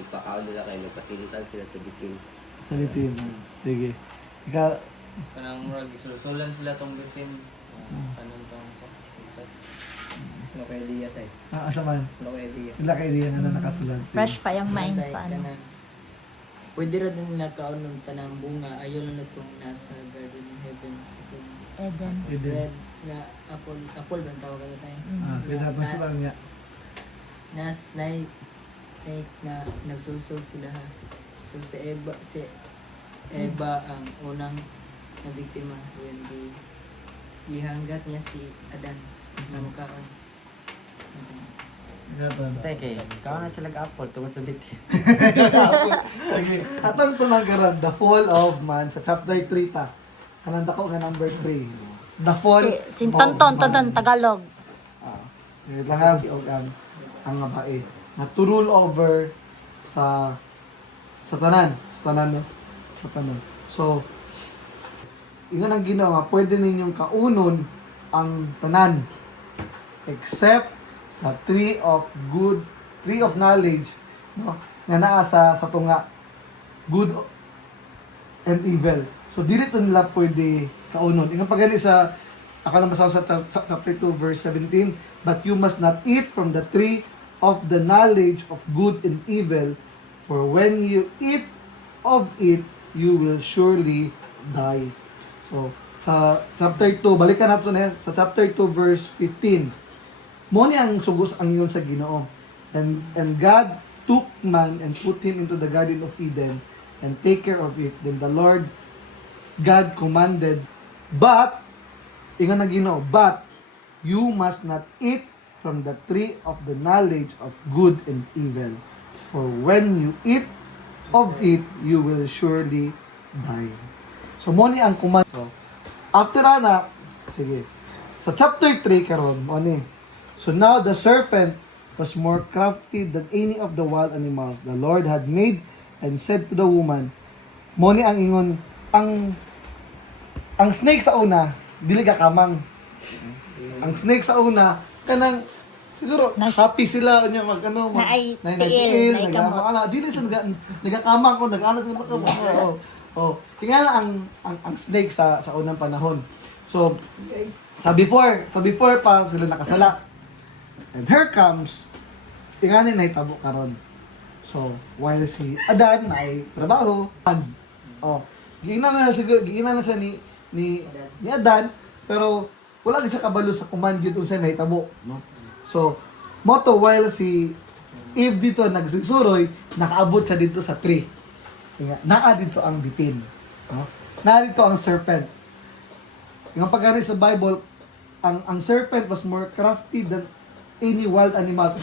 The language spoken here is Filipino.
gipakaon nila kay nagpatintan sila sa bitin. Salitin. Sige. Ikaw, Kanang murag isusulan sila tong bitin. Kanon tong sa. Wala ko idea tayo. asa man? Wala ko idea. Sila ka idea nga na nakasulat. Sige. Fresh pa yung mind sa ano. Pwede rin nila kaon ng tanang bunga. Ayaw lang itong nasa Garden of Heaven. Eden. Eden. Red na apple ba ang tawag ka tayo? Sige natin sila niya. Na snake na nagsulsol sila ha. So si Eva ang unang na biktima. Yan ihanggat niya si Adan na mukhaan. Teke, ikaw na sila apple tungkol sa bitin. Sige. Atong tumanggaran, the fall of man sa chapter 3 ta. Kanang dako nga number 3. The fall Sintonton, of tonton, man. Tagalog. Lahab og ang babae na to rule over sa tanan, no? Sa tanan. So, ingon ang ginawa, pwede ninyong kaunon ang tanan except sa tree of knowledge, no? Nga naa sa tunga good and evil. So dili to nila pwede kaunon. Ingon pa gani sa akala sa chapter 2 verse 17, but you must not eat from the tree of the knowledge of good and evil, for when you eat of it, you will surely die. So, sa chapter 2, balikan natin sa chapter 2 verse 15. Mo ni ang sugos ang iyon sa Ginoo. And God took man and put him into the Garden of Eden and take care of it. Then the Lord God commanded, but ingon ang Ginoo, but you must not eat from the tree of the knowledge of good and evil. For when you eat of it, you will surely die. So, mo ni ang command. So, after ana, sige. Sa chapter 3 karon, mo ni. So now the serpent was more crafty than any of the wild animals the Lord had made, and said to the woman, mo ni ang ingon, ang snake sa una, dili ka kamang. Ang snake sa una, kanang siguro happy sila unya magano Naay tiil, naay kamot. nagkamang dili sa nagakamang ko nag-anas sa mga tingala ang snake sa unang panahon. So sa before pa sila nakasala. And here comes tinganin na hitabo karon. So while si Adan ay trabaho, giingnan na siya ni Adan, pero wala gid siya kabalo sa command gyud unsay mahitabo, no? So moto while si Eve dito nagsusuroy, nakaabot siya dito sa tree. Naa dito ang bitin, no? Naa dito ang serpent. Yung pagkari sa Bible, ang serpent was more crafty than any wild animals.